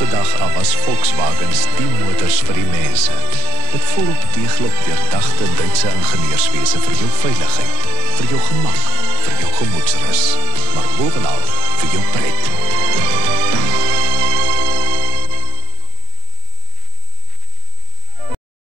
eerste dag af was Volkswagens die motors vir die mense. Dit volop deeglik deurdagte Duitse ingenieurswese vir jou veiligheid, vir jou gemak, vir jou gemoedsrus, maar bovenal vir jou pret.